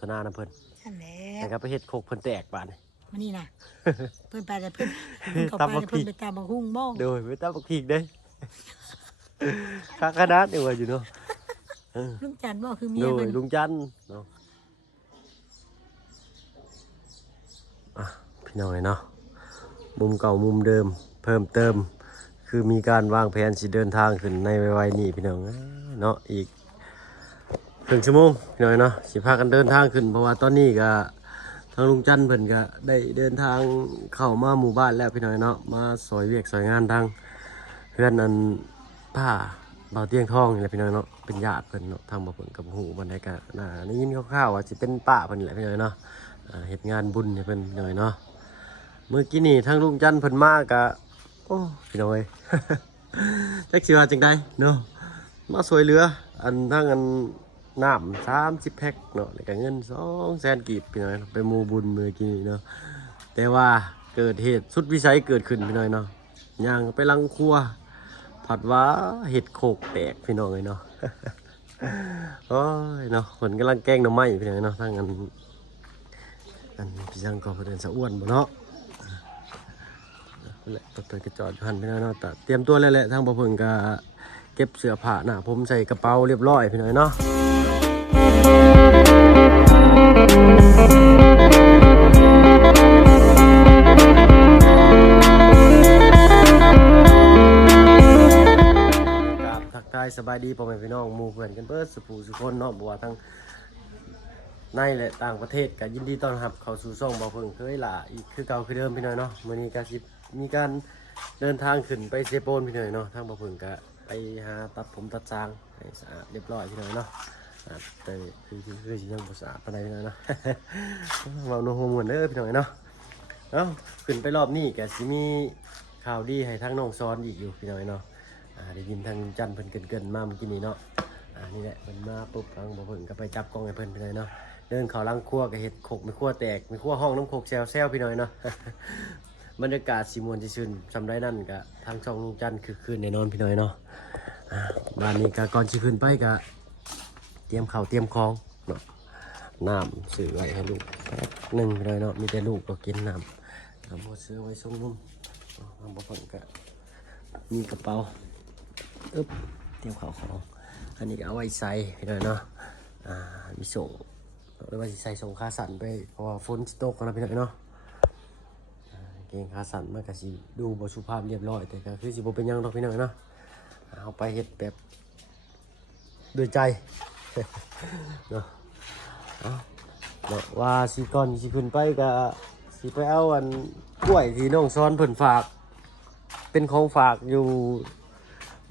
ทนานะเพิ่นนั่นแหละ แต่ก็ไปเฮ็ดโคกเพิ่นแตกบาดนี่ มานี่นะเพิ่นไปแต่เพิ่นเข้าไปเพิ่นไปตามบักฮุ่งบ้อง โดยไปตามบักพริกเด้คักขนาดนี่ว่าอยู่เนาะ ลุงจันทร์บอกคือเมีย โดย เพิ่น ลุงจันทร์เนาะพี่น้องเนาะมุมเก่ามุมเดิมเพิ่มเติมคือมีการวางแผนสิเดินทางขึ้นในไวๆนี้พี่น้องเนาะอีกครึ่งชั่วโมงพี่น้องเนาะสิพากันเดินทางขึ้นเพราะว่าตอนนี้ก็ทางลุงจันทร์เพิ่นก็ได้เดินทางเข้ามาหมู่บ้านแล้วพี่น้องเนาะมาซอยเวียกซอยงานทางเพื่อนอันป้าเบาเตียงทองนี่แหละพี่น้องเนาะเป็นญาติเพิ่นเนาะทางบ่เพิ่นกับหูบันไดก็น่าได้ยินคร่าวๆว่าสิเป็นป้าเพิ่นแหละพี่น้องเนาะเฮ็ดงานบุญให้เพิ่นหน่อยเนาะเมื่อกี้นี่ทางลุงจันทร์เพิ่นมาก็โอ้พี่น้องเอ้ย จักสิว่าจังไดเนาะมาสวยเหลืออันทั้งอันน้ำ30 แพ็คเนาะแล้วก็เงิน200,000กีบพี่น้อยไปหมู่บุญเมื่อกี้นี่เนาะแต่ว่าเกิดเหตุสุดวิสัยเกิดขึ้นพี่น้อยเนาะย่างไปลังครัวผัดว่าเห็ดโขกแตกพี่น้องเลยเนาะ โอ้ยเนาะฝนกำลังแกล้งหน่อไม้พี่น้อยเนาะทั้งอันพี่ช่างก็เพิ่นสะอ้วนบ่เนาะนั่นแหละตัวกระจอดอยู่หันพี่น้อยเนาะแต่เตรียมตัวแล้วแหละทางบ่เพิ่งก็เก็บเสื้อผ้าหน้าผมใส่กระเป๋าเรียบร้อยพี่น้อยเนาะสบายดีพ่อแม่พี่น้องหมู่เพื่อนกันเบิดสุขสุขคนเนาะบ่ว่าทั้งในและต่างประเทศก็ยินดีต้อนรับเข้าสู่ช่องบ่เพิ่งเคยล่ะอีกคือเก่าคือเดิมพี่น้อยเนาะมื้อนี้ก็สิมีการเดินทางขึ้นไปเซโปนพี่น้อยเนาะทางบ่เพิ่งก็ไปหาตัดผมตัดซางให้สะอาดเรียบร้อยพี่น้อยเนาะแต่คือสิยังบ่สะอาดปานใดพี่น้อยเนาะ เว้าโน้มม่วนเด้อพี่น้อยเนาะเอ้าขึ้นไปรอบนี้ก็สิมีข่าวดีให้ทั้งน้องซ้อนอีกอยู่พี่น้อยเนาะได้ยินทางจันเพิ่นเกินมาเมื่อกี้นี้เนาะนี่แหละเพิ่นมาปุ๊บทางบ่เพิ่นก็ไปจับกล้องให้เพิ่นไปเลยเนาะเดินเข้าลังครัวก็เฮ็ดโขกไม่ครัวแตกไม่ครัวห้องน้ำโขกแซวๆพี่น้อยเนาะ บรรยากาศสิม่วนสิชื่นซำได้นั่นก็ทางช่องลุงจันคือคืนแน่นอนพี่น้อยเนาะบ้านนี้ก็ก่อนสิขึ้นไปก็เตรียมข้าวเตรียมของเนาะน้ำซื้อไว้ให้ลูกแป๊บนึงพี่น้อยเนาะมีแต่ลูกก็กินน้ำบ่ซื้อไว้ส่งนุ่มบ่เพิ่นก็มีกระเป๋าเตรียมข้าวของอันนี้ก็เอาไว้ใส่พี่น้อยเนาะมีส่งหรือว่าใส่ส่งขาสั่นไปเพราะว่าฝนตกนะพี่น้อยเนาะเกงขาสั่นมันก็สิดูบ่สุภาพเรียบร้อยแต่ก็คือสิบ่เป็นหยังดอกพี่น้อยเนาะเอาไปเฮ็ดแบบด้วยใจ เนาะว่าสิก่อนสิขึ้นไปก็สิไปเอาอันกล้วยที่น้องซ้อนเพิ่นฝากเป็นของฝากอยู่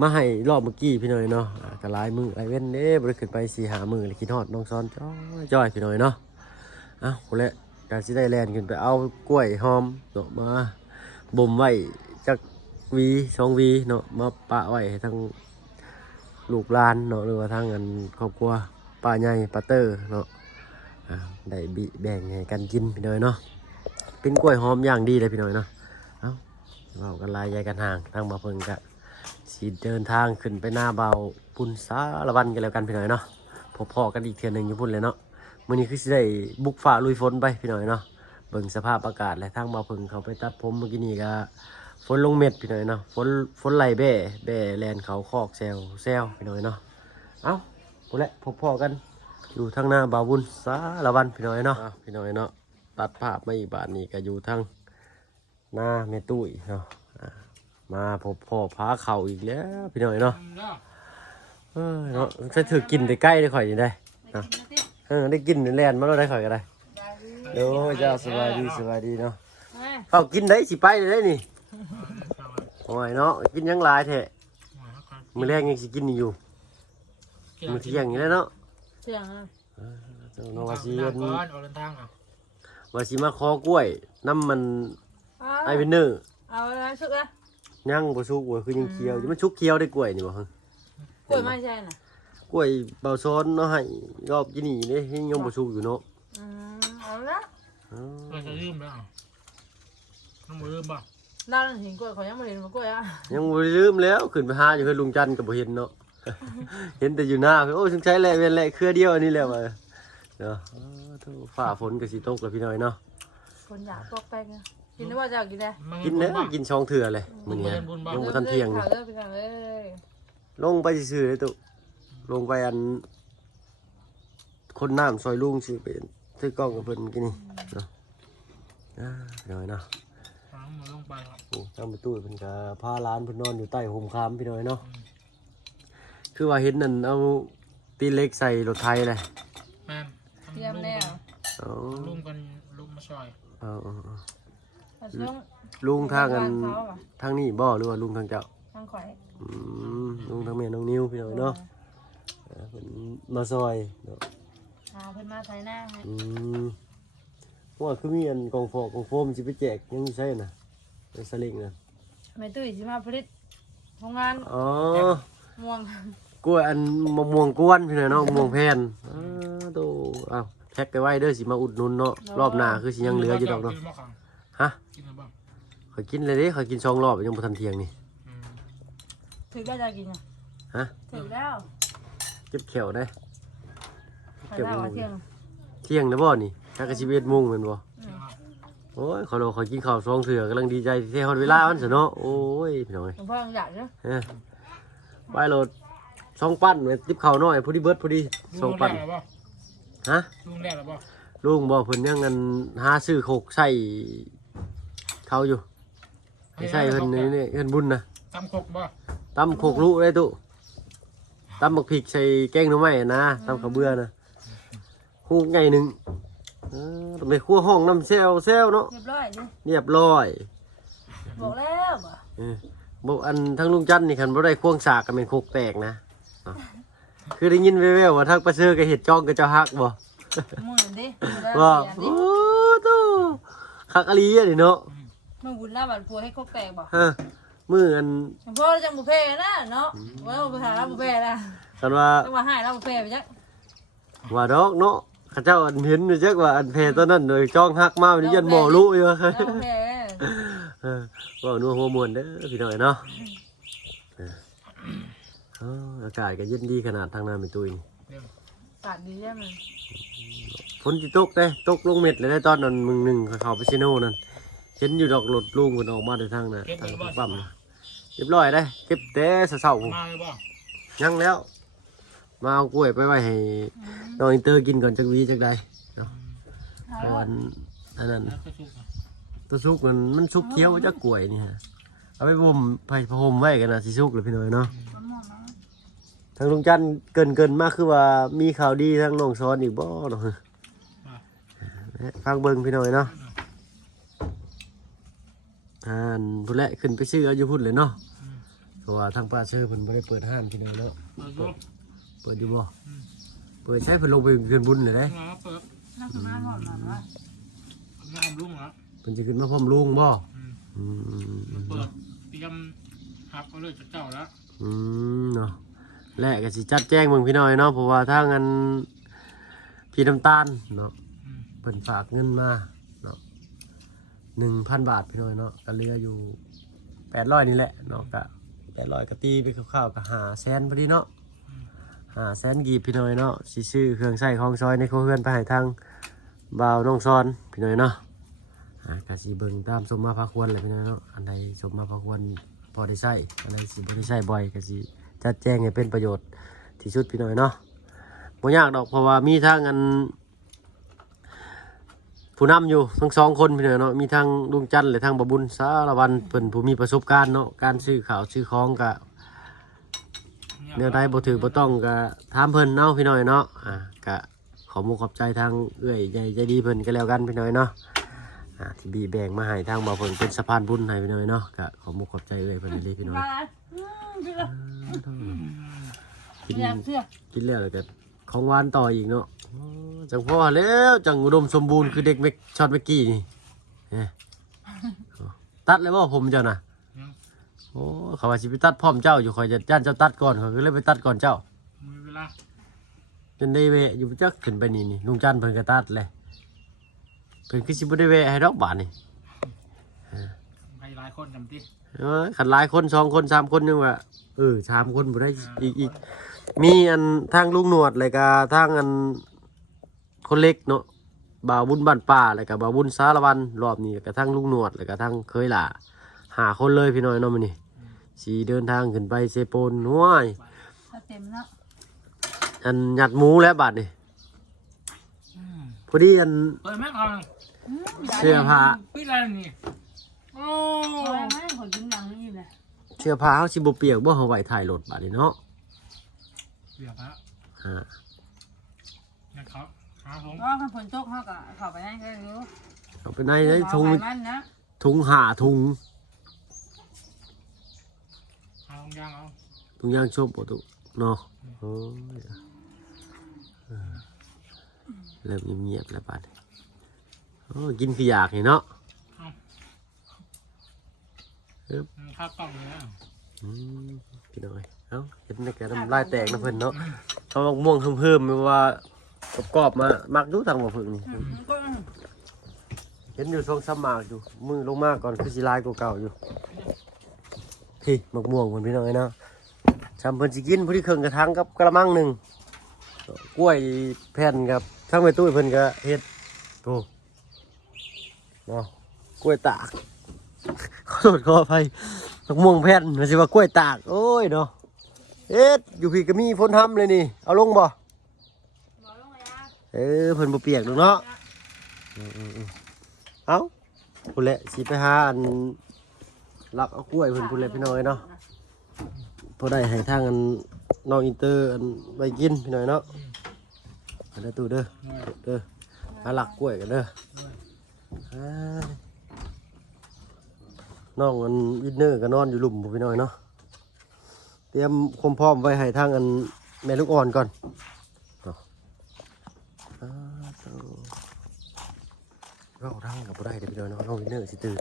มาให้รอบเมื่อกี้พี่น้อยเนาะก็หลายมือหลายเว้นเด้บ่ได้ขึ้นไป4-5 มื้อเลยคิดฮอดน้องซ้อนจ้อยพี่น้อยเนาะพุ่นแหละก็สิได้แล่นขึ้นไปเอากล้วยหอมเนาะมาบ่มไว้จักวี2วีเนาะมาปะไว้ให้ทั้งลูกหลานเนาะหรือว่าทั้งอันครอบครัวป้าใหญ่ป้าเตอร์เนาะได้แบ่งให้กันกินพี่น้อยเนาะเป็นกล้วยหอมอย่างดีเลยพี่น้อยเนาะเว้ากันหลายใหญ่กันห่างทางมาเพิ่งก็สิเดินทางขึ้นไปหน้าเบาปุ่นสารวันกันแล้วกันพี่น้อยเนาะพอๆกันอีกเทื่อนึงอยู่พุ่นเลยเนาะมื้อนี้คือสิได้บุกฝ่าลุยฝนไปพี่น้อยเนาะเบิ่งสภาพอากาศและทางมาเพิ่งเขาไปตัดผมเมื่อกี้นี้ก็ฝนลงเม็ดพี่น้อยเนาะฝนไหลแบ่แลนเขาคอกแซวพี่น้อยเนาะพุ่นแหละพอๆกันอยู่ทางหน้าเบาบุญสารวันพี่น้อยเนาะพี่น้อยเนาะตัดภาพมาอีกบาทนี้ก็อยู่ทางหน้าแม่ตุ้ยเนาะมาพ่อพาเข่าอีกแล้วพี่น้อยเนาะเนาะจะถือกินแต่ใกล้ได้ข่อยยังได้ได้กินแลนมาแล้วได้ข่อยก็ได้โอ้เจ้าสบายดีเนาะเขากินได้สิไปเลยได้นี่โอ้ยเนาะกินยังหลายแท้มื้อแรกยังสิกินอยู่มื้อเที่ยงนี่แหละเนาะเสียงน้องว่าสิมาขอกล้วยน้ำมันไอเวนเนอร์เอาแล้วชุกละยังบ่สุกบ่คือยังเคี้ยวมันชุกเคี้ยวได้กล้วยนี่บ่ฮะกล้วยไม่ใช่น่ะกล้วยเบาซ้อนเนาะให้รอบกินนี่เด้ยังบ่สุกอยู่เนาะเอาละเราจะลืมแล้วต้องลืมป่ะนั่นเห็นกล้วยเขายังไม่เห็นมากล้วยยังบ่ลืมแล้วขึ้นไปหาอยู่คือลุงจันทร์ก็บ่เห็นเนาะ เห็นแต่อยู่หน้าโอ้สงสัยแหละเป็นแหละเครือเดียวอันนี้แหละว่า เนาะฝ่าฝนก็สิตกแล้วพี่น้อยเนาะ คนอยากตกไปไงกินได้ว่าจะกินได้ กินเด้อกินช่องเถื่อเลยมื้อนี้ลงบ่ทันเที่ยงนี่ เลิกไปกันเลย ลงไปซื่อๆเลยตุลงไปอันคนน้ำซอยลุงสิไปซื้อกล้องกับเพิ่นกินนี่เนาะพี่น้อยเนาะ ถามมาลงไปครับ โอ้ทางประตูเพิ่นก็พาร้านเพิ่นนอนอยู่ใต้ห่มคามพี่น้อยเนาะคือว่าเห็นนั่นเอาตีเล็กใส่รถไทยเลย แม่น เตรียมแน่ อ๋อ ลุงกันลุงมาซอย เอาช่วง ลุงทางกัน เขาอ่ะ ทางนี้บ่หรือว่าลุงทางเจ้า ทางข่อย ลุงทางแม่น้องนิ้วพี่น้อยเนาะเพิ่นมาซอยเนาะ หาเพิ่นมาไทยหน้าให้ ว่าคือมีอันกองฟอกกองโฟมสิไปแจกยังใช่น่ะในสลิงน่ะ แม่ตุ้ยสิมาผลิตโรงงาน อ๋อ ม่วง กล้วยอันมะม่วงกวนพี่น้อยเนาะมะม่วงแผ่นโตอ้าวแพ็คไปไว้เด้อสิมาอุดหนุนเนาะรอบหน้าคือสิยังเหลืออยู่ดอกเนาะฮะ กินแล้วบ้าง ขอยกินเลยเด้ขอยกิน2 รอบยังบ่ทันเที่ยงนี่ ถึงได้จะกินอ่ะ ฮะ ถึงแล้ว เก็บเขียวได้ ไปแล้วเที่ยง เที่ยงแล้วบ่นี่ถ้าก็11:00นแม่นบ่โอ้ยขอกินข้าว2 เทื่อกำลังดีใจที่ได้ฮอดเวลามันซะเนาะโอ้ยพี่น้อย หลวงพ่อยังอยากเนาะ ไปโหลด2 ปั้นไว้ติบข้าวน้อยพอดีเบิดพอดี2 ปั้นฮะ ลุงแรกหรือเปล่า ลุงบอกเพิ่นยังเงินหาซื้อโคกใส่เขาอยู่ไม่ใช่เพิ่นนี่เพิ่นบุญนะ ตำคกบ่ ตำโคกลุได้ตุตำบักพริกใส่แกงหน่อไม้นะตำข้าวเบื่อนะฮูกไงหนึ่งต้องไปคั่วห้องน้ำเซลเนาะ เรียบร้อยดิ เรียบร้อย บอกแล้วบ่ บอกอันทั้งลุงจันนี่คันบ่ได้ควงสากก็เป็นโคกแตกนะคือได้ยินแว่วๆว่าทางประเสริฐก็เฮ็ดจ้องก็เจ้าฮักบ่ มื้อดิ ว่าโอ้ตู้คักอลีอ่ะดิเนาะ มึงบุญหน้าบัดผัวให้คกแตกบ่ ฮะมืออัน หลวงพ่อจังบุเพนะเนาะว่าบ่ไปหาเราบุเพนะ กันว่า จังว่าหายเราบุเพไปจัก ว่าดอกเนาะข้าเจ้าอันเห็นอยู่จักว่าอันเพตอนนั้นเลยจ้องฮักมามันยันหมอรู้อยู่ เราบุเพ ว่านัวหัวมวนเด้อพี่น้อยเนาะอากาศก็เย็นดีขนาดทางนั้นเป็นตุยนี่ สาดดีใช่มั้ย ฝนที่ตกเด้ตกลงเม็ดเลยได้ตอนนั้นมึงหนึ่งเขาไปซิโน่นั่นเห็นอยู่ดอกรถลุงมันออกมาในทางน่ะทางปั๊มเรียบร้อยได้เก็บแต่เสา มาเลยบ่ ยังแล้ว มาเอากล้วยไปไว้ให้น้องอินเตอร์กินก่อนจักวีจักใดเนาะเพราะวันอันนั้น แล้วก็ชุก ตัวซุกมันซุกเคี้ยวจักกล้วยนี่ฮะเอาไปบ่มไปพรมไว้กันนะสิซุกเลยพี่น้อยเนาะทางลุงจันทร์เกินมากคือว่ามีข่าวดีทางน้องซ้อนอีกบ่เนาะฟังเบิ่งพี่น้อยเนาะพุ่นแหละขึ้นไปซื้อเอาอยู่พุ่นเลยเนาะเพราะว่าทางป้าเชื่อเพิ่นบ่ได้เปิดห้านพี่น้อยเนาะ เปิดดู เปิดอยู่บ่เปิดใช้เพิ่นลงไปเกินบุญเลยได้ เปิด นั่งสมาธิหอมหน่อยว่า น้ำลุงเหรอ เพิ่นจะขึ้นมาพร้อมลุงบ่ เปิดเตรียมหับเอาเลยจากเจ้าแล้ว เนาะและก็สิจัดแจ้งเบิ่งพี่น้อยเนาะเพราะว่าทางอันพี่น้ำตาลเนาะเพิ่นฝากเงินมาเนาะ 1,000 บาทพี่น้อยเนาะก็เหลืออยู่800นี่แหละเนาะก็800ก็ตีไปคร่าวๆก็500,000พอดีเนาะ500,000กีบพี่น้อยเนาะสิซื้อเครื่องใช้ของซอยในครัวเรือนไปให้ทางบ่าวน้องซอนพี่น้อยเนาะก็สิเบิ่งตามสมมาพาควรแหละพี่น้อยเนาะอันใดสมมาพาควรพอได้ใช้อันใดสิบ่ได้ใช้บ่อยก็สิจัดแจงให้เป็นประโยชน์ที่สุดพี่น้อยเนาะบ่ยากดอกเพราะว่ามีทางอันผู้นำอยู่ทั้ง2 คนพี่น้อยเนาะมีทางลุงจันทร์และทางบ่บุญสารวัตรเพิ่นผู้มีประสบการณ์เนาะการซื้อข้าวซื้อของก็แนวใดบ่ถือบ่ต้องก็ถามเพิ่นเนาะพี่น้อยเนาะก็ขอมุกขอบใจทางเอื้อยใหญ่ใจดีเพิ่นก็แล้วกันพี่น้อยเนาะที่บีแบ่งมาให้ทางบ่าวเพิ่นเป็นสะพานบุญให้พี่น้อยเนาะก็ขอมุกขอบใจเอื้อยเพิ่นเลยพี่น้อยกิน อยากเสื้อ กินแล้วแล้วก็ของหวานต่ออีกเนาะจังพ่อแล้วจังอุดมสมบูรณ์คือเด็กเม็กช็อตเมื่อกี้นี่ตัดเลยบ่ผมเจ้าน่ะโอ้เขาว่าสิไปตัดพร้อมเจ้าอยู่คอยจะย่านเจ้าตัดก่อนเขาก็เลยไปตัดก่อนเจ้า มีเวลา จนได้เวะอยู่จักขึ้นไปนี่ลุงจันทร์เพิ่นก็ตัดเลยเพิ่นคือสิบ่ได้เวะให้ดอกบาทนี่ ไปหลายคนจำที่ ขันหลายคน2 คน3 คนนึงว่า3 คนบ่ได้อีกมีอันทางลุงหนวดเลยก็ทางอันค คนเล็กเนาะบ่าวบุญบ้านป่าแล้วก็บ่าวบุญสารวันรอบนี้กระทั่งลุงหนวดแล้วก็ทั้งเคยหล่า5 คนเลยพี่น้อยเนาะมื้อนี้สิเดินทางขึ้นไปเซโปนห้วย เต็มแล้ว อันหยัดหมูแล้วบาดนี่พอดีอัน เปิดแม่ก่อน เสื้อผ้า พี่อะไรนี่โอ้ แม่คนกินหนังนี่แหละ เสื้อผ้าเฮาสิบ่เปียกบ่เฮาไว้ถ่ายรถบาดนี่เนาะ เสียพระ ฮะ นะครับหาผม ก็คนฝนตกเขาก็เข้าไปได้ก็รู้ เอาไปในได้ถุง มันนะ ถุง5 ถุง หาลงยางเอา ถุงยางชบบ่ตุเนาะโอ้ยเริ่มเงียบๆแล้วบาดนี้โอ้กินขี้ยากนี่เนาะ ข้าวกล่องเลยนะ พี่น้อยเอ้าเห็นในแกน้ำลายแตกนะเพิ่นเนาะเขาบอกม่วงเพิ่มๆไม่ว่ากรอบๆมามักอยู่ทางบ่เพิ่งนี่เห็นอยู่2-3หมากอยู่มือลงมาก่อนคือสิลายกว่าเก่าอยู่พี่มักม่วงเพิ่นพี่น้อยเนาะจำเพิ่นสิกินผู้ที่เครื่องกระถางกับกระมังหนึงกล้วยแผ่นกับทั้งแม่ตุ้ยเพิ่นก็เฮ็ดโอ้เนาะกล้วยตากขอโทษขออภัยมักม่วงแผ่นมันสิว่ากล้วยตากโอ้ยเนาะเอ็ดอยู่พี่ก็มีฝนทำเลยนี่เอาลงบ่เพิ่นบ่เปียกดอกเนาะเอ้าพุ่นแหละสิไปหาอันลักเอากล้วยเพิ่นพุ่นแหละพี่น้อยเนาะพอได้ให้ทางอันน้องอินเตอร์อันไปกินพี่น้อยเนาะอันเด้อตู้เด้อเด้อหาลักกล้วยกันเด้อน้องอันวินเนอร์ก็นอนอยู่หลุมพี่น้อยเนาะเตรียมความพร้อมไว้ให้ทางอันแม่ลูกอ่อนก่อนเราทั้งกับบ่ได้เดี๋ยวพี่น้อยเนาะน้องวินเนอร์สิตื่น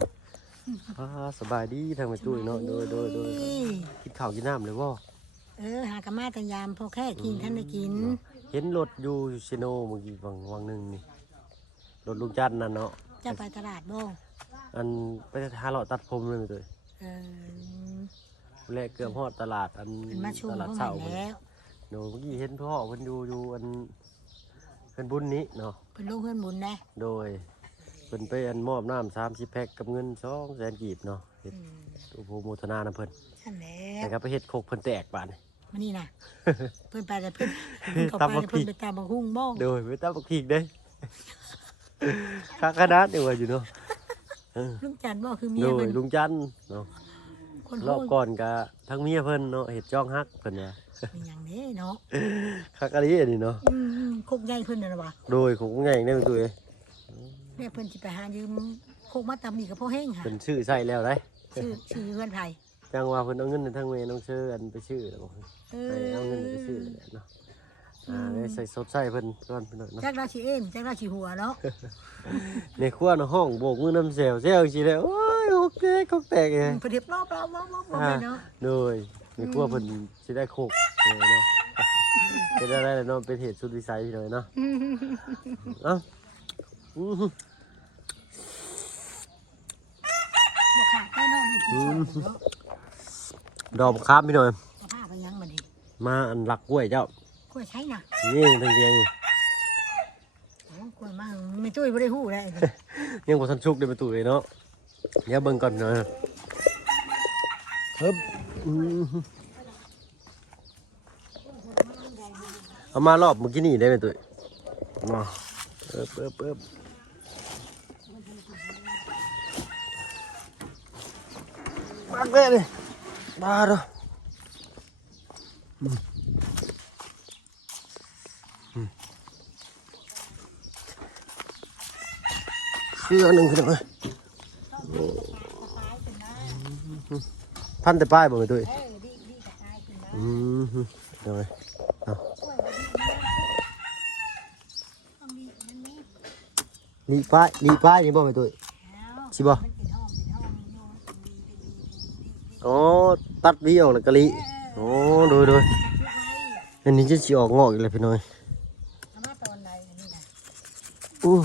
สบายดีทางแม่ตุ้ยเนาะโดยกินข้าวกินน้ำเลยบ่ หากะมาแต่ยามพอแค่กินท่านได้กิน เห็นรถอยู่ซิโนเมื่อกี้วังหนึงนี่รถลุงจันทร์นั่นเนาะ จะไปตลาดบ่ อันไปหาเลาะตัดผมเลยแม่ตุ้ย แลเกือบฮอดตลาดอัน มาชู ตลาด เขา เช้า ใหม่แล้ว เนาะเมื่อกี้เห็นพ่อเพิ่นอยู่อันเพิ่นบุญนี้เนาะ เป็นลูกเพื่อนบุญนะ โดยเพิ่นไปอันมอบน้ำ30 แพ็คกับเงิน200,000 กีบเนาะเฮ็ดอุปโภคนานะเพิ่น ฉันแหละ แต่ก็ไปเฮ็ดโคกเพิ่นแตกบาดนี่ มานี่นะเพื่อนไปแต่เพื่อนเขาไปแต่เพื่อนไปตามบังหุ่งบ้อง โดยไปตามบักพริกเด้คักขนาดนี่ว่าอยู่เนาะ ลุงจันทร์บ่คือเมี โด ย ย เพิ่น ลุงจันทร์เนาะ คน รอบก่อนก็ทั้งเมียเพิ่นเนาะเฮ็ดจ้องฮักเพิ่นว่า เป็นอย่างนี้เนาะ คักอะไรอันนี้เนาะ โคกใหญ่เพิ่นน่ะวะ โดยของใหญ่ได้เป็นตัวเอง แม่เพิ่นสิไปหายืมโคกมาตำนี่กับพ่อแห้งค่ะ เป็นชื่อใส่แล้วได้ ชื่อเพื่อนไทย จังว่าเพิ่นเอาเงินทั้งเมย์น้องเชื่ออันไปชื่อแล้วบอก เอ ให้เอาเงินไปชื่อเนาะได้ใส่สดใส่เพิ่นก่อนเพิ่นเนาะ จักราชีเอ็มจักราชีหัวเนาะ ในครัวในห้องโบกมือน้ำเซลสิได้โอ้ยโอเคเขาแตกไง เพิ่นเรียบรอบเราเนาะ โดยในครัวเพิ่นสิได้โคกเลยเนาะจะได้อะไรเนาะเป็นเหตุสุดวิสัยพี่หน่อยเนาะเอ้า บ่ขาดได้เนาะนี่กินชอบเนาะ ดอกครับพี่หน่อย สภาพเป็นยังบัดนี้ มาอันหลักกล้วยเจ้าก ล้วยใช้น่ะ นี่ทางเตียง โอ้กล้วยมาไม่ตุ้ยบ่ได้ฮู้ได้ ยังบ่ทันชุกได้ประตูเลยเนาะเดี๋ยวเบิ่งก่อนเนาะครับเอามารอบเมื่อกี้นี่ได้ไหมตุ้ยมาเปิบมาเลยมาเด้อเสื้อหนึ่งขึ้นมาพันแต่ป้ายบ่ไหมตุ้ยเดี๋ยวไปลีป้ายนี่บ่ไหมตุ้ยสิบ่อ๋อตัดวีออกแล้วก็ลีอ๋อโดยอันนี้จะสิออกงอกอีกแล้วพี่น้อย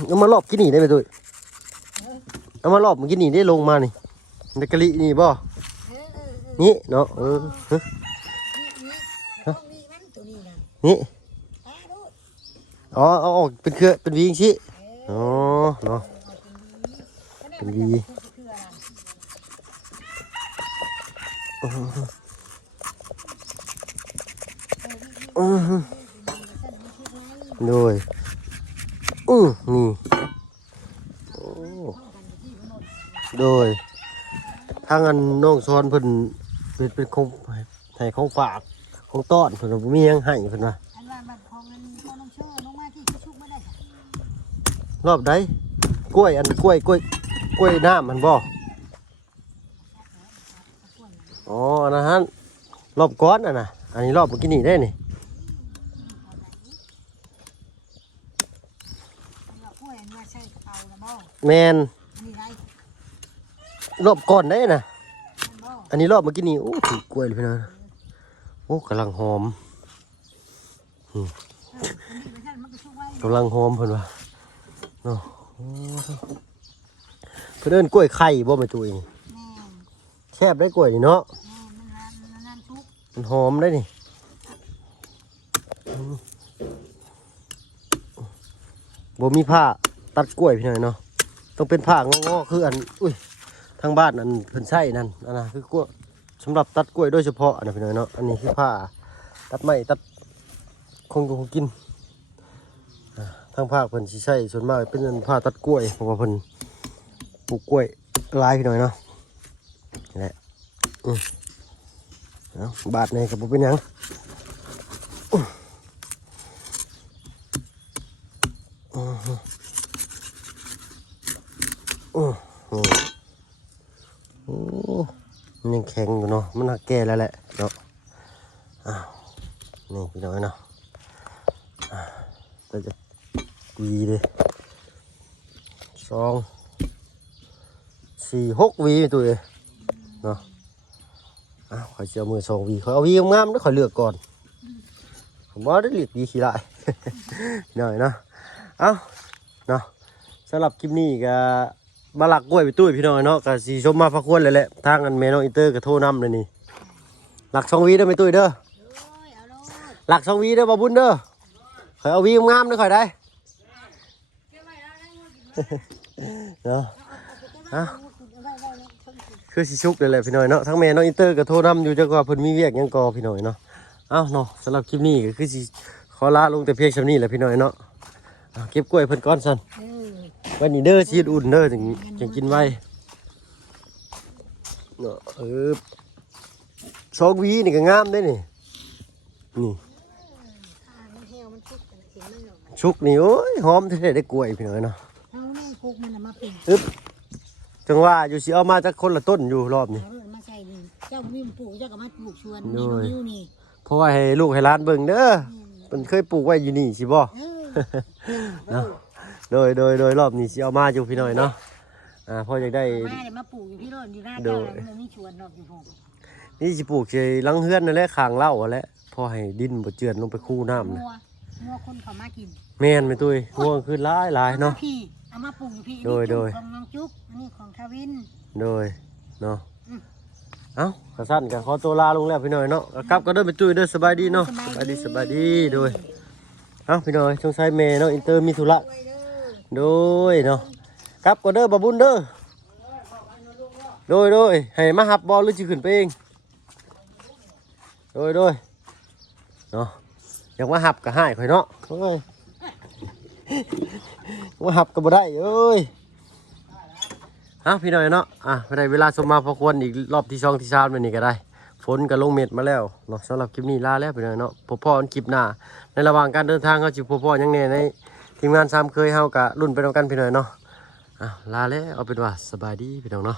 เอามารอบกินนี่ได้ไหมตุ้ยเอามารอบเมื่อกี้นี่ได้ลงมานี่ในกะลินี่บ่นี่เนาะนี่ อ๋อเอาออกเป็นเครือเป็นวีจังซี่อ๋อเนาะเป็นวีโดยนี่โอ้โดยทางอันน้องซ้อนเพิ่นเป็นของให้ของฝากของต้อนเพิ่นบ่มีหยังให้เพิ่นว่า อันว่าบัดของอันพ่อน้องเชื่อน้องมาที่ชุกไม่ได้ค่ะ รอบใดกล้วยกล้วยน้ำมันบ่อ๋ออันนะฮะรอบก้อนอ่ะนะอันนี้รอบเมื่อกี้นี่ได้นี่ เรากล้วยอันว่าใช่กระเป๋าละบ่ แมน อันนี้ไร รอบก้อนได้นะ มันบ่ อันนี้รอบเมื่อกี้นี่โอ้ถือกล้วยเลยพี่น้องโอ้กำลังหอม อันนี้ไปท่านมันก็ชุกไว้ กำลังหอมเพิ่นว่าเนาะโอ้เพิ่นเอิ้นกล้วยไข่บ่แม่ตุ้ย แม่ แคบได้กล้วยนี่เนาะ แม่มันนานชุก มันหอมได้นี่บ่มีผ้าตัดกล้วยพี่น้องเนาะต้องเป็นผ้างอๆคืออันอุ้ยทางบ้านอันเพิ่นใช้นั่นอันน่ะคือกล้วยสำหรับตัดกล้วยโดยเฉพาะอันนะพี่น้องเนาะอันนี้คือผ้าตัดไม้ตัดคงอยู่คงกินทางภาคเพิ่นสิใช้ส่วนมากเป็นผ้าตัดกล้วยเพราะว่าเพิ่นปลูกกล้วยหลายพี่น้องเนาะนี่แหละเอาบาทนี่ก็บ่เป็นหยังโอ้มันยังแข็งอยู่เนาะมันหักแก่แล้วแหละเนาะอ้าวนี่พี่น้องเนาะแต่จะวีเลย2 4 6วีตัวเองเนาะอ้าวขอยเสียมือ2วีขอยเอาวีงามๆแล้วขอยเลือกก่อนผมว่าได้เลือกวีขี้ลาย หน่อยเนาะเอ้าเนาะสำหรับคลิปนี้ก็มาหลักกล้วยไปตุ้ยพี่น้องเนาะก็สีชมมาพักควรเลยแหละทางอันเมน้องอินเตอร์ก็โทรนำเลยนี่หลัก2วีเด้อไปตุ้ยเด้อ โอ้ยเอาโลด หลัก2วีเด้อบ่บุญเด้อขอยเอาวีงามๆเด้อขอยได้เนาะฮะคือสิชุกเลยแหละพี่น้อยเนาะทั้งแม่น้องอินเตอร์ก็โทรนำอยู่จังว่าเพิ่นมีเวียกหยังก่อพี่น้อยเนาะเอ้าเนาะสำหรับคลิปนี้ก็คือสิขอลาลงแต่เพียงเท่านี้แหละพี่น้อยเนาะเก็บกล้วยเพิ่นก่อนซั่นวันนี้เด้อสิอุ่นเด้อจังกินไว้เนาะ2วีนี่ก็งามเด้นี่นี่ มันเหี่ยวมันชุกแต่เสียงมันหรอก ชุกนี่โอ้ยหอมแท้ๆได้กล้วยพี่น้อยเนาะ เอาแม่คุกมันมาเป็น อึ๊บจังว่าอยู่สิเอามาจากคนละต้นอยู่รอบนี้ เอาเลยมาใส่นี่เจ้าวิ่งปลูกเจ้าก็มาปลูกชวนนี่น้องนิ้วนี่ เพราะว่าให้ลูกให้หลานเบิ่งเด้อมันเคยปลูกไว้อยู่นี่สิบ่ เนาะโดยรอบนี้สิเอามาอยู่พี่น้อยเนาะพออยากได้ มาเลยมาปลูกอยู่พี่โรดอยู่หน้าเจ้าแล้วมันมีชวนนอกอยู่พง นี่สิปลูกใส่หลังเฮือนนั่นแหละข้างเล่านั่นแหละพอให้ดินบ่เจือนลงไปคูน้ำนะ งัวคนเขามากิน แม่นแม่ตุ้ยง่วงขึ้นหลายเนาะ พี่เอามาปลูกอยู่พี่ โดย ของน้องจุ๊บอันนี้ของทวิน โดยเนาะเอ้ากระสั้นก็ขอตัวลาลงแล้วพี่น้อยเนาะกลับก็เด้อไปตุ้ยเด้อสบายดีเนาะสบายดีโดยเอ้าพี่น้อยสงสัยแม่เนาะอินเตอร์มีธุระโดยเนาะกลับก็เด้อบ่บุญเด้อโดยให้มาหับบ่หรือสิขึ้นไปเองโดยเนาะอยากมาหับก็ให้ข่อยเนาะเอ้ยมาหับก็บ่ได้เอ้ยพี่น้อยเนาะไม่ได้เวลาสมมาพอควรอีกรอบที่2ที่3นั่นนี่ก็ได้ฝนก็ลงเม็ดมาแล้วเนาะสำหรับคลิปนี้ลาแล้วพี่น้อยเนาะพบพ่อกันคลิปหน้าในระหว่างการเดินทางเขาสิพบพ่อยังแน่ในทีมงาน3เคยเฮาก็รุ่นไปนำกันพี่น้อยเนาะลาแล้วเอาเป็นว่าสบายดีพี่น้องเนาะ